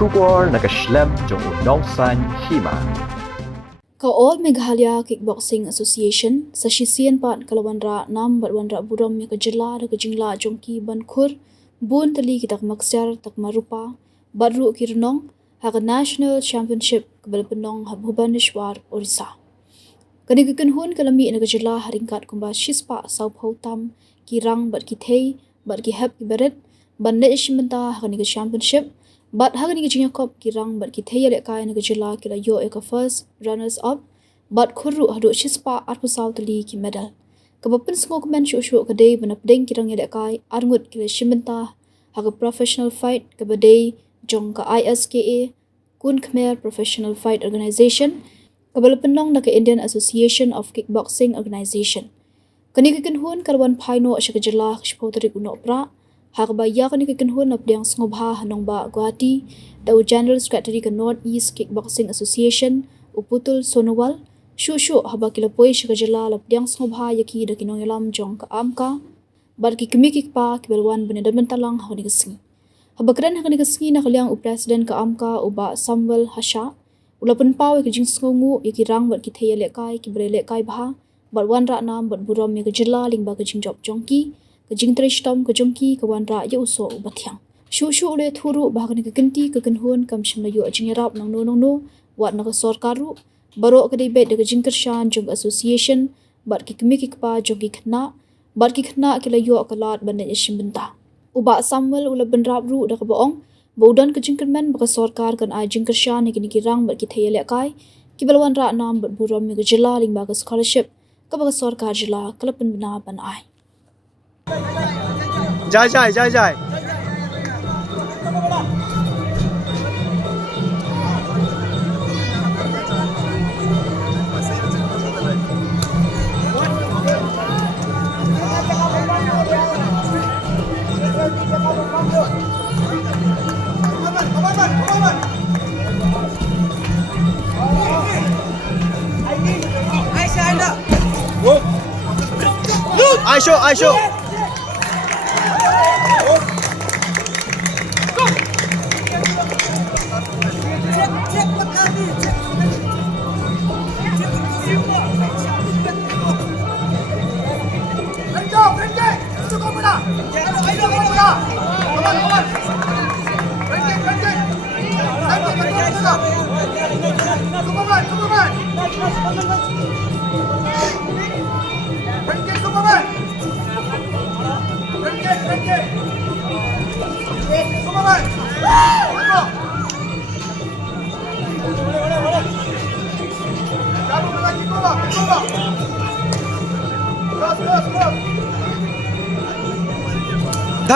Khur nakaslem jong unongsan Hima. All Meghalaya Kickboxing Association sa Shisian Pan Wanrah nam Wanrah Burom ka Jylla ka Jingla jongki ban Khur bun Tylli kitak maksiar tak marupa badru kirnong haka National Championship kabal penong ha Bhubaneswar Orissa. Kani kekenhun kalami ka Jylla haringkat kumba shispa sau pautam kirang bat kithei bat ki hep ki baret ban ne ishimenta kani ka championship but hagani kijinya kop kirang but kithaya le kai na Jylla kila yo eka first runners up but khurru hadu shispa arpu sau Tylli ki medal kabapen sngok men shu kadai banapdeng kirang le kai arngut kila shimenta haga professional fight kabadai jong ka ISKA kun Khmer Professional Fight Organization kabalapen nong na ka Indian Association of Kickboxing Organization kani kekenhun kalwan phaino ashka Jylla shpotrik uno pra Hakba yakani kekenhun apdiang sngobha hanong ba Guwahati da General Secretary ka North East Kickboxing Association uputul Sonowal shu haba kilapoi shika Jylla lapdiang sngobha yaki da kinong yalam jong ka Amka bar ki kimikik pa kibalwan benedamen talang hakani kesngi haba kran hakani kesngi na kaliang president ka Amka uba Samuel Hasha ulapan pawe ke jing sngongu yaki rang bar ki theya lekai ki brele kai bha bar Wanrah nam bar Burom ka Jylla lingba ka jing job jongki kajing trishtom kajongki kawanra ya uso ubathyang shu ule thuru bahagani kekinti kekenhun kam shimla yo ajing yarap nang no wat na sarkaru baro kadai bet de kajing kershan jong association bar ki kemik pa jogi khna bar ki khna kila yo akalat ban ne shimbenta uba Samuel ula benrap ru da kaboong bodan kajing kermen baka sarkar kan ajing kershan ne kini kirang bar ki thayele kai ki balwanra nam bar Burom ka Jylla lingba ka scholarship ka baka sarkar Jylla kalapan bina ban ai Jai. I show.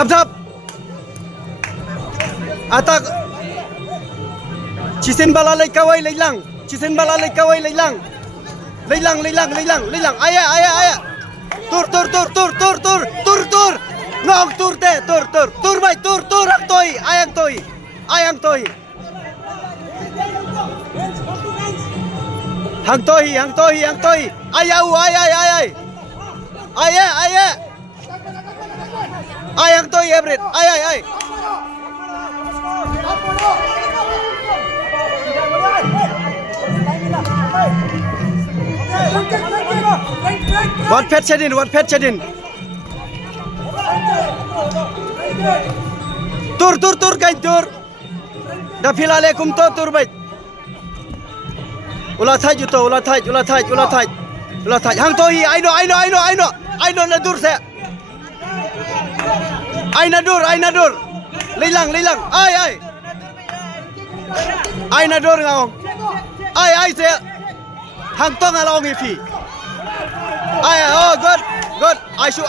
Tap. Atak. Cisen bala lai kawai leilang. Leilang. Aya. Tur. Ngong tur te, tur. Tur bai, tur ayang toi. Hang toi. Ayau. Aya. Ayang toi ebret. Ay. One pet sedin. Tur kain tur. Da filale kum to tur bai. Ula thai. Hang toi I know na dur se. Aina dur. Leilang. Ay. Aina dur ngong. Ay se. Hang tong along ifi. Ay, oh good. I shoot.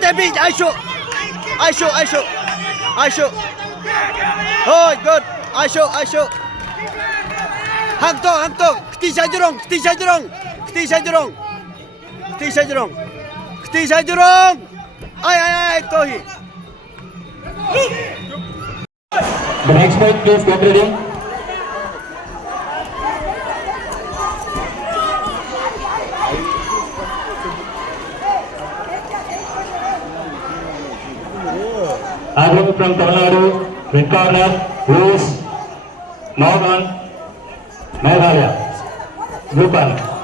Tebi. I shoot. Oh good. I shoot. Hang tong. Kti sai jurong. Ay tohi. The next fight, please get ready. Agam from Tamil Nadu, Red corner, Bruce, Norman, Meghalaya. Blue corner.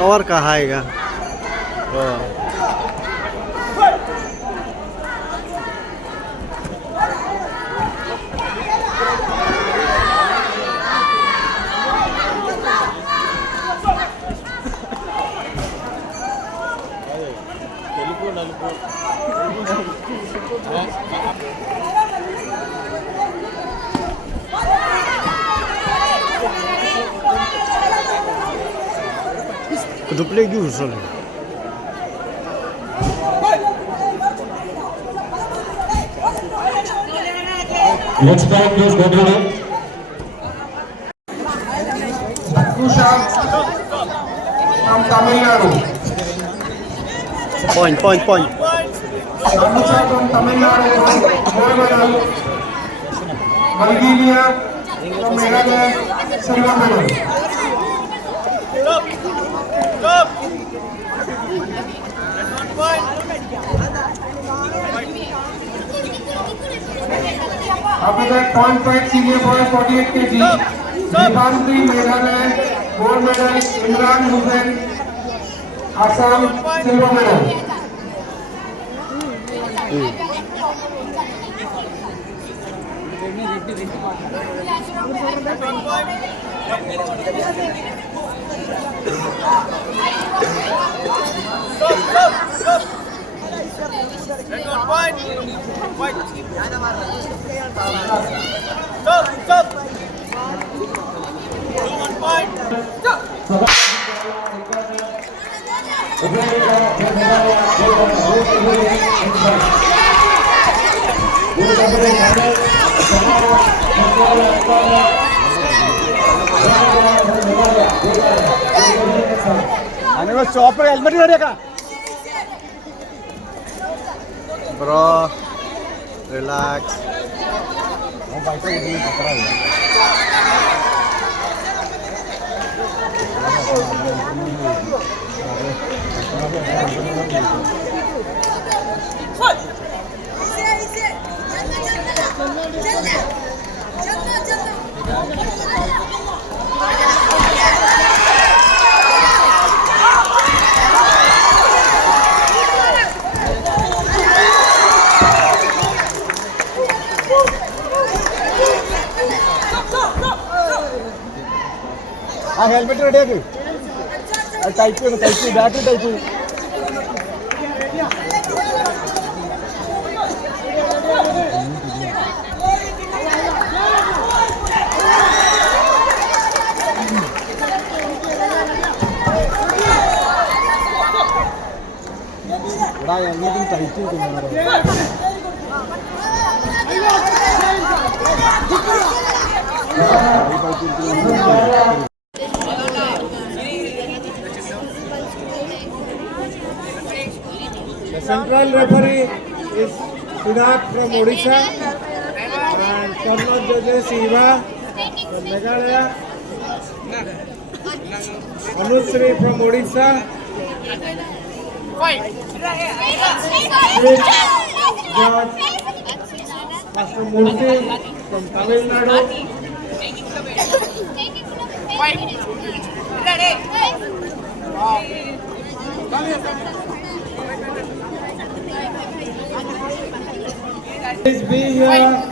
और कहाँ आएगा Duple क्यों उछल Next point, please go to it. From Tamil Nadu. point Samusha from Tamil Nadu. Gold medal. Bulgaria from Meghalaya. Silver medal. After that, point fight senior boys 48 kg. Devantri Meghalaya, gold medal. Imran Hussain, Assam, silver medal. आने वाले शॉप पर हेलमेट नहीं रहेगा bro relax helmet ready है type battery type helmet type The central referee is Siddharth from Odisha and corner judges Hima from Meghalaya, Anusri from Odisha, Judge Master Murthy from Tamil Nadu, please be here.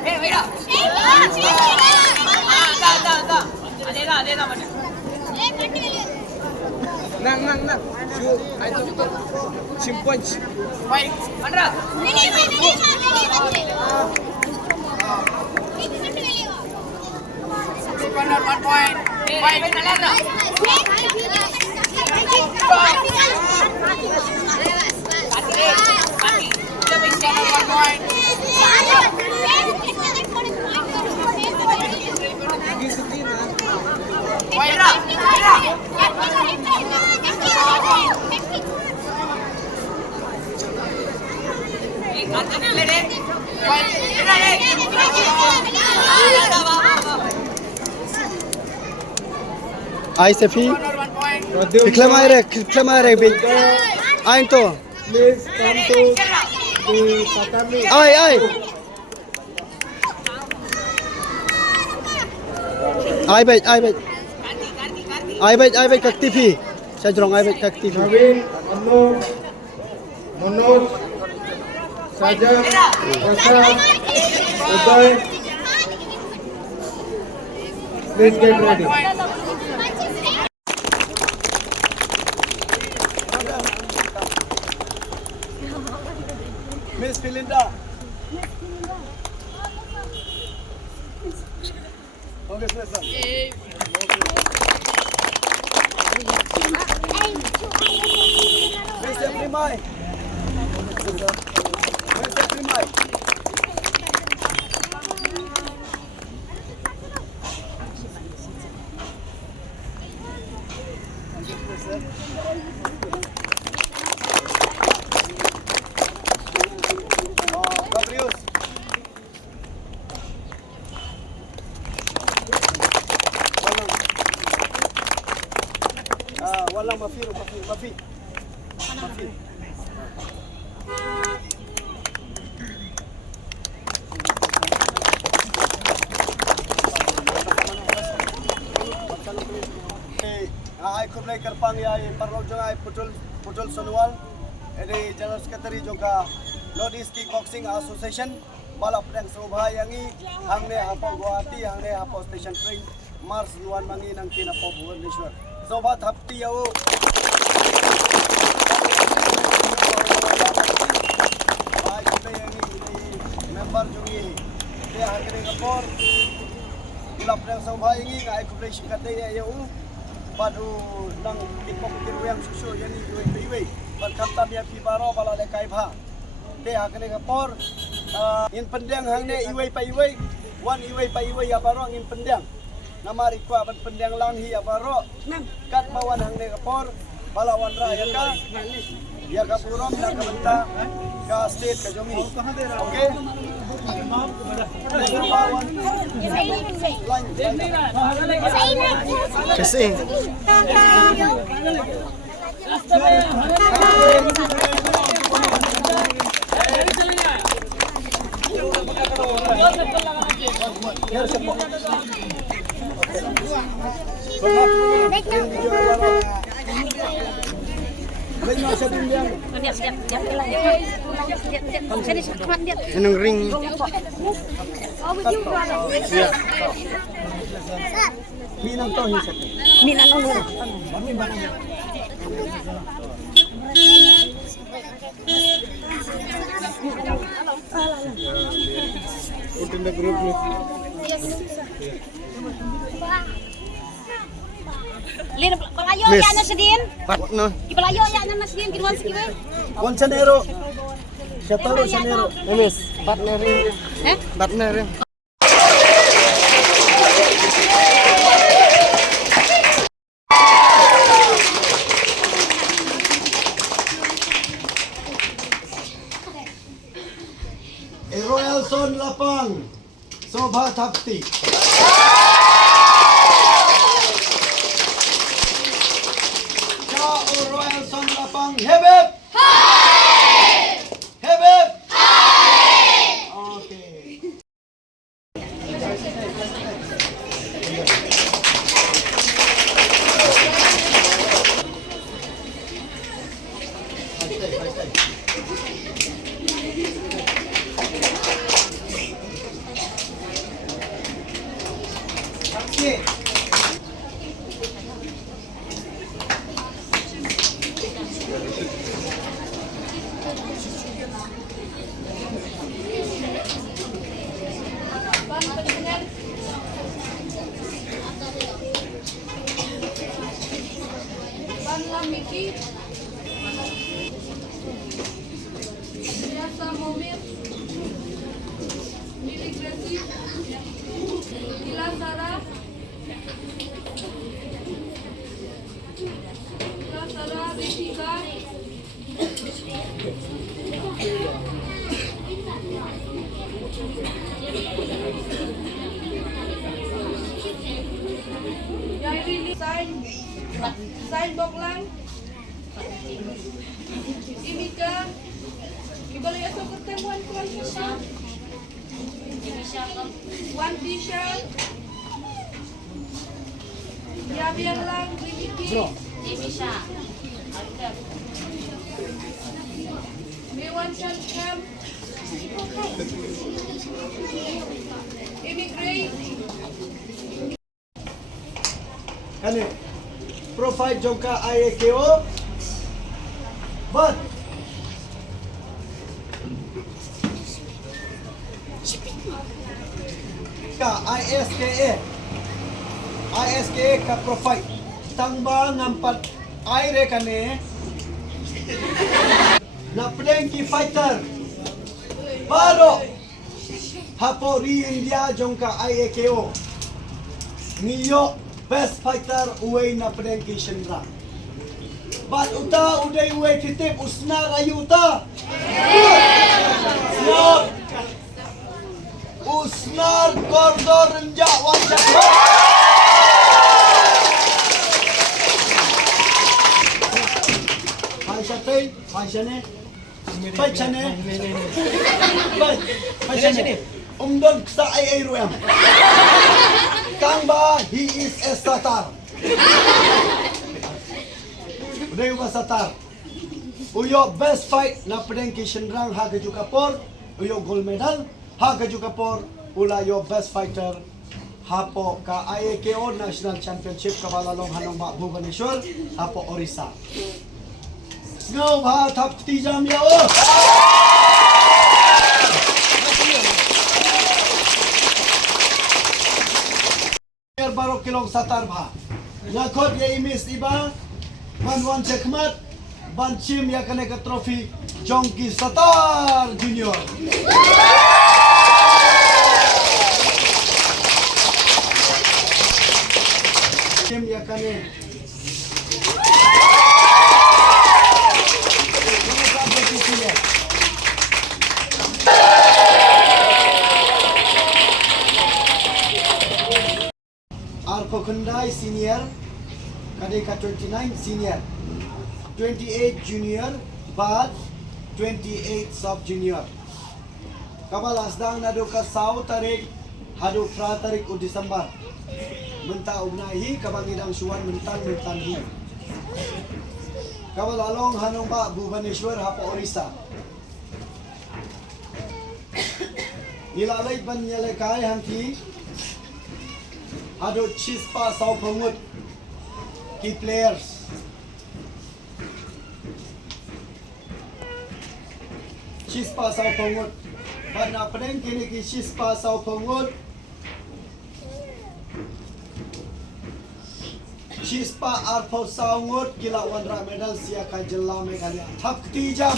Ai Sefi. Fiklem ai re bin. Ai to. Please come to the Sakami. Ai. Ai bet kak TV. Saya jorong ai bet kak TV. Naveen, Annu, Manoj, Sajad, Prasad, Uday. Please get ready. Miss Philinda. Congratulations. Mr. Primay. Mr. Primay. Gabrius. Walang mafi. Ai kublai kerpang ya parlok jong ai putul sonwal ede general secretary juga North East Kickboxing Association balap pedang sobha yangi hangne apo Guwahati hangne apo station train Mars luan mangi nang kinapo Bhubaneswar sobha thapti yau ai kublai yangi member jongi dia hakre kapor balap pedang sobha yangi ai kublai shikate ya yau padu nang tipok kiruyang susu yani iwe pat khatam ya pibaro bala le kai pha te hakne kapor in pendang hangne iwe pa iwe wan iwe pa iwe ya baro in pendang namari kwa ban pendang lang hi ya baro kat bawan hangne kapor bala Wanrah ya ka Burom na ka banta ka state ka jomi okay kasi Anong ring? Minang to hisak. Minang ang wala. Put in the group list. Lin palayo ya na sidin. Patno. Ipalayo ya na sidin kinuan sikiwe. Wan sanero. Shatoro sanero. Emes. Partner. Partner. Royal Son Lapang Sobha Thapti Royal Son Lapang Hebeb Hebeb okay Sign box lang. Imika. Ibalik ato keteng one t-shirt. One t-shirt. Biar lang Imiki. May one shot cam. Immigrate. Kani provide jong ka IAKO but ka ISKA ka provide tangba ngampat aire kane na plenki fighter baro hapo ri India jong ka IAKO niyo best fighter uwe na plenki shendra but uta uday uwe titip usnar ayuta usnar kordor renjak wajak Paishane umdon sa ay ruem kang ba he is a satar uday ba satar uyo best fight na pedeng kishendrang ha gaju kapor uyo gold medal ha gaju kapor ula yo best fighter hapo ka IAKO National Championship kabalalong hanong ba Bhubaneswar hapo Orissa Snow ba tap tijam ya oh Baro kilong satar bha yakot ye imis iba ban chekmat ban chim ya kane ka trophy jongki satar junior chim ya kane Kokundai senior, Kadeka 29 senior, 28 junior, but 28 sub junior. Kabalas dang nado ka saw tarik, hado pra tarik u Desember. Menta ugnahi kabangidang suwan mentan hi. Kabalalong hanong ba Bhubaneswar hapo Orissa. Nilalay ban nyalekay hangki Hado chispa saw pengut key players chispa saw pengut bana pedeng kini ki chispa saw pengut chispa arpo saw ngut kila Wanrah medal siaka Jylla Meghalaya thap tijam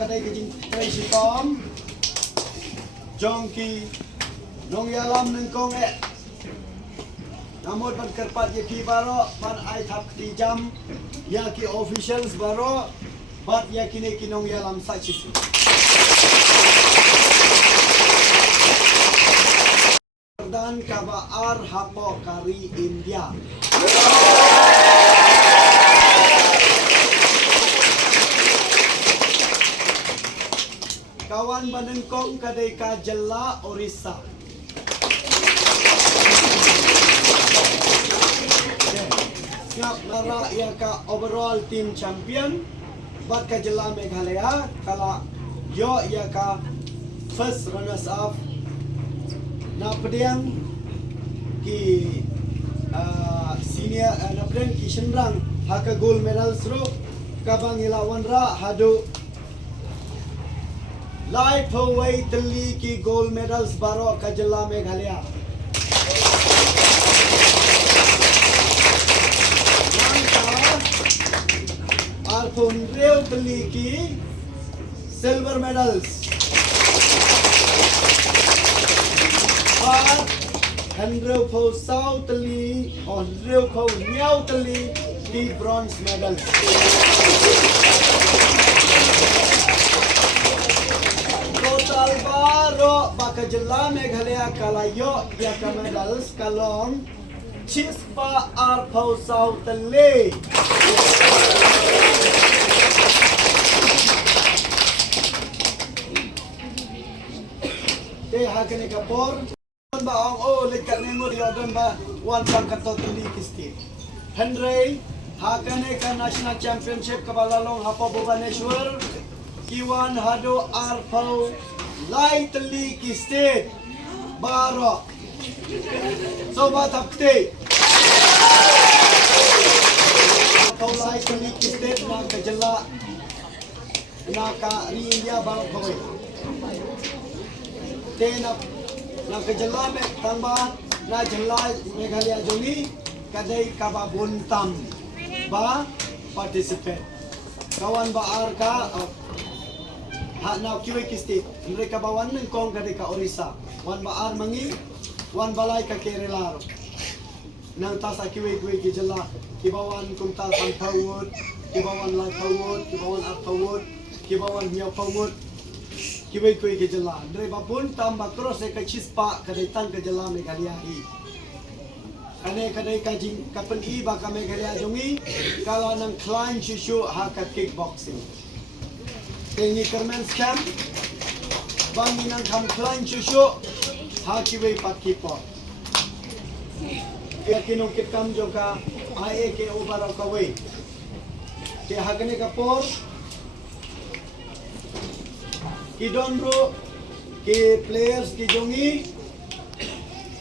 kadai kejing traisi tom jongki nong yalam nengkong namun ban kerpat ye ki baro ban ai thap ti jam ya ki officials baro bat ya kini kinong yalam sachisi dan kaba ar hapo kari India kawan banengkong kadai ka Jylla Orissa. Ngap nara ia ka overall team champion bat ka Jylla Meghalaya kala yo ia ka first runners up na pedang ki senior na pedang ki shendrang haka gold medal sro kabang ila Wanrah hado Light away Tylli ki gold medals baro ka Jylla Meghalaya. Arpun real Tylli ki silver medals. But Handrew po South Tylli or Handrew po Nyau Tylli ki bronze medals. Total Baro baka Jylla Meghalaya kalayo ya ka medals kalong Chispa Arpau Sau Tylli. Te hakane kapor ba ang lekat nengur yodan ba wan bangkato Tylli kisti. Henry hakane ka national championship kabalalong hapo Bhubaneswar Kiwan hado Arpau Lai Tylli kisti. Baro Sobat Tapte Arpau Lai Tylli kisti na ka Jylla na ka India bang kowe. Tena na ka Jylla me tambahan na Jylla Meghalaya jongi kadai ka ba buntam ba participate. Kawan ba arka ha na kiwe kisti mereka bawan ng kong kadai ka Orissa. Wan ba ar mangi wan balay ka Kerala. Nang tasa kiwe ki Jylla kibawan kung tasan pawod kibawan lai pawod kibawan at pawod kibawan miyaw pawod kiwe ki Jylla. Dre ba buntam ba cross ka Chispa kadai tang ka Jylla Meghalaya hi. Kane kadai ka jing kapen i ba ka Meghalaya jongi kalau nang climb shushu ha ka kickboxing. Tengi kermens camp bangi nang kam climb shushu ha kiwe pat kipo. Kaya kinungkit kam jo ka ae ke ubaraw ka way. Kaya hakane ka por kidonro ke players ki jongi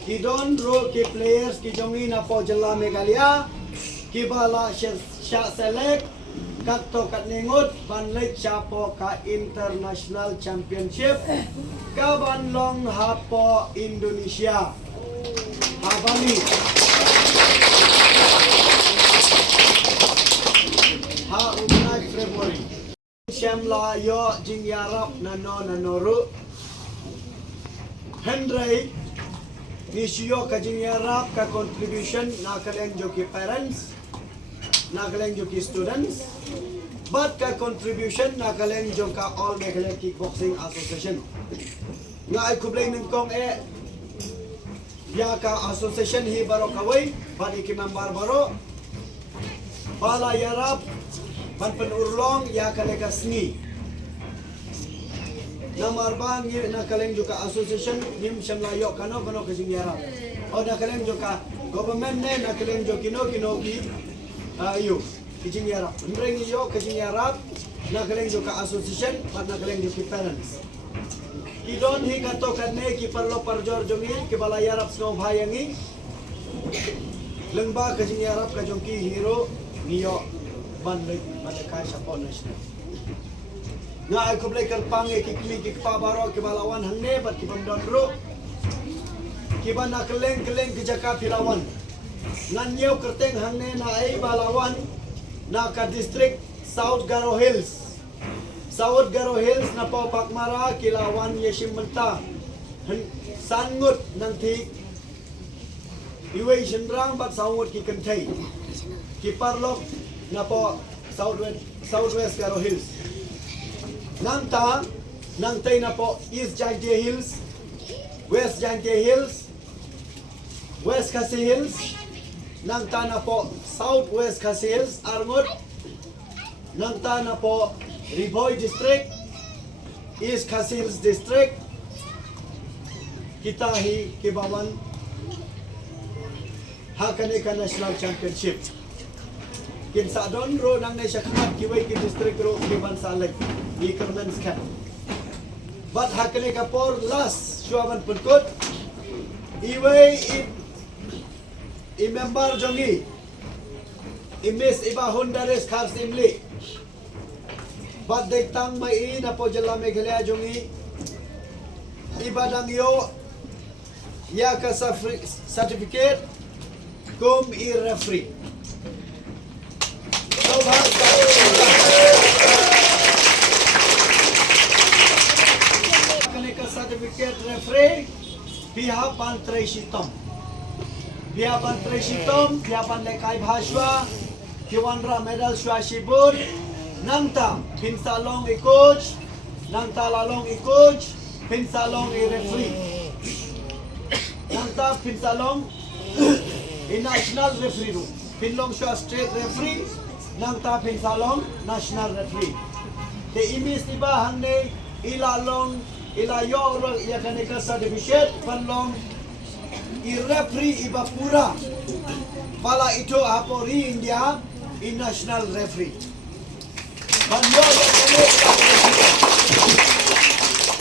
Kidon ro ke players ki jongi na po Jylla Meghalaya kibala sya select katto kat ningot banlek sya po ka international championship ka banlong hapo Indonesia habani ha unai February syamla yo jing yarap nanoru Henry Nisyo ka jinyarap ka contribution na kalian jo ki parents, na kalian jo ki students, but ka contribution na kalian jo ka All Meghalaya Kickboxing Association. Nga ay kublay ng kong ya ka association hi baro kaway, bali ki member baro, bala yarap, ban penurlong ya kalega sni. Namarbang na kaleng juga association nim syamlayo kano ka jingyara. O na kaleng juga government ne na kaleng jo kino ki ayo ki jingyara. Ndreng yo ka jingyara na kaleng juga association pat na kaleng jo ki parents. Ki don hi kato kanne ki parlo parjor jongi ki balayarap sno bhayangi. Lengba ka jingyara ka jongki hero niyo banlek malaka sapon national. Nga ay kublay kalpangi kikli kikpabaro kibalawan hangne bat kibamdonro kiba na keleng ke jaka pilawan nanyew kerteng hangne na ay balawan na ka district South Garo Hills na po pakmara kilawan yesim menta sangut nang tik iwe sendrang bat sangut ki kentay kiparlok na po Southwest Garo Hills. Nang tay na po East Jantia Hills, West Jantia Hills, West Khasi Hills, nang ta na po Southwest Khasi Hills, Arngot, nang ta na po Riboy District, East Khasi Hills District, kita hi kibawan hakane ka National Championship. Kinsa don ro nang naisya kamat kiway ki district ro kiban salay di kermens kan. But hakane ka por last syuaban pulkot iway i member jongi imis iba Hondares Khar Simli. But dektang mai na po Jylla Meghalaya jongi ibadang yo ya ka certificate kum i referee. Kaneka certificate referee pihak pantrai sitom pihak lekai bhashwa Wanrah medal shwa shibur nangta pinsalong i coach nangta lalong i coach pinsalong i referee. Nanta pinsalong i national referee ro. Pinlong siya state referee, nanta pinsalong national referee. Te imis tiba hangne ilalong ilayo orang ia kaneka sa division panlong i referee iba pura. Pala itu apori India i national referee. Panyo yang kene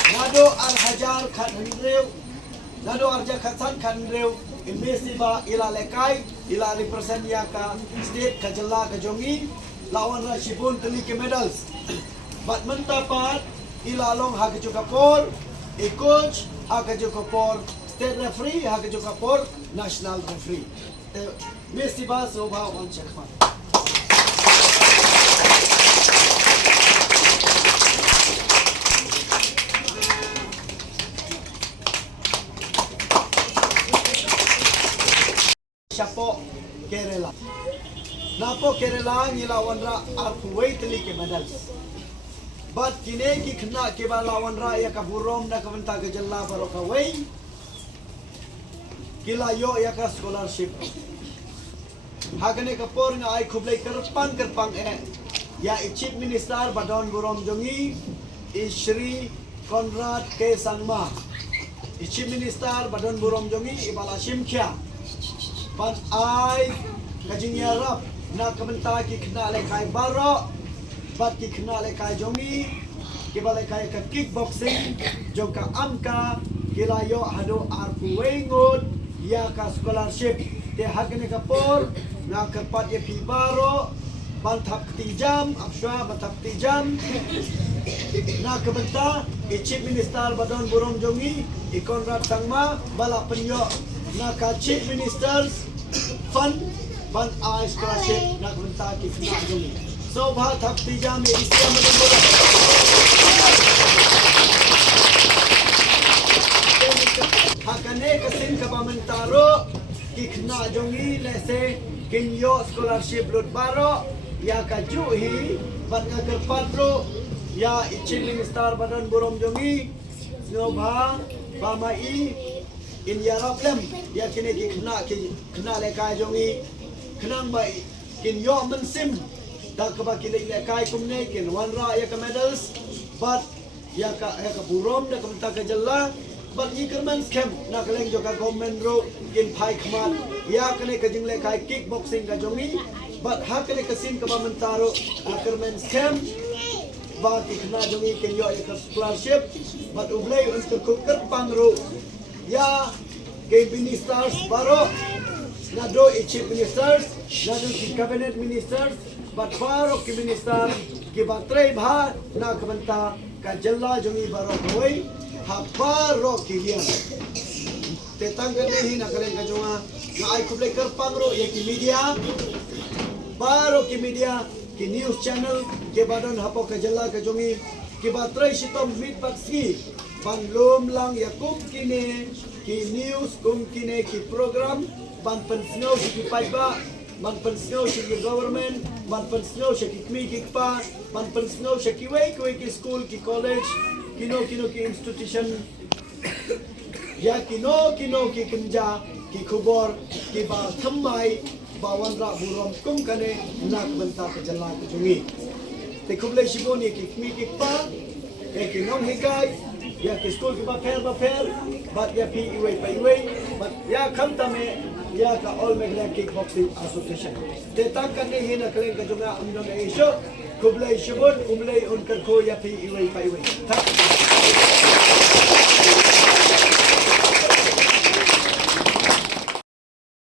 Nado Al-Hajar kan Hendrew, Nado Arja Katan kan Hendrew, Imesiba ila lekai, ila represent yaka state ka Jylla ka Jongi, lawan Rashibun Tylli ke medals. Bat mentapat ila long ha ka Jukapor, coach ha ka Jukapor, state referee ha ka Jukapor, national referee. Imesiba sobha on checkman. Siapo Kerala. Napo Kerala ngila Wanrah arkuway Tylli ke medals. But kine ki khna ke bala Wanrah ya ka Burom na ka banta ka Jylla baro ka way. Kila yo ya ka scholarship. Hagane ka por nga ay kublay kerpang ya i chief minister badon Burom jongi i Shri Conrad K Sangma. I chief minister badon Burom jongi i bala Shimkya. Pan ay kajinyarap na kabenta ki kena lekai baro, bat ki kena lekai jongi, ki balekai ka kickboxing, jong ka Amka, kilayo hado arpuwengon, ya ka scholarship, te hakene ka por, na kerpat ye pi baro, bantap tijam, apswa bantap tijam, na kabenta, i chief minister badon Burom jongi, i Conrad Sangma, bala penyo, na ka chief ministers fund ban ai scholarship nak benta ki kena jongi. So bhat hak tijam me isya madura. Hakane kasin ka pamentaro ki kena jongi lese kinyo scholarship lut baro ya ka juhi ban ngaker patro ya chief minister badan Burom jongi snobha pamai in Yaraplam ya kini ki kena lekai jongi kenang bai kin yo mensim dak ba kini lekai kumne kin Wanrah ya ka medals but ya ka Burom dak ka ka Jylla but ikerman scam na kaleng jo ka government ro kin phai khmat ya kene ka jing lekai kickboxing ka jongi but ha kene ka sin ka mentaro ikerman scam ba ki kena jongi kin yo ya ka scholarship but ublay uns ka pangro ya ke ministers baro nado chief ministers nado ki cabinet ministers but baro ki minister ki batre bha na kabanta ka Jylla jongi baro koi ha baro ki dia te tangane hi na kalen ka jonga na ai kuble kar pangro ye ki media baro ki media ki news channel ke badon hapo ka Jylla ka jongi ki batre sitom mit patski panlom lang yakum kine ki news kum kine ki program ban pensno ki paiba ban pensno ki government ban pensno ki kmi ki pa ban pensno ki way ki school ki college kino ki institution ya kino ki kenja ki khubor ki ba thammai ba Wanrah Burom kum kane nak benta ka Jylla ka jongi te kuble shibon ki kmi ki pa ki nom hikai ya ke school ki ba fair but ya pi iwe but ya kham tame ya ka all Meghalaya kickboxing association te tak kan ni hina kalen ka jonga amdon aisho kublai shibon umlai unkar ko ya pi iwe tak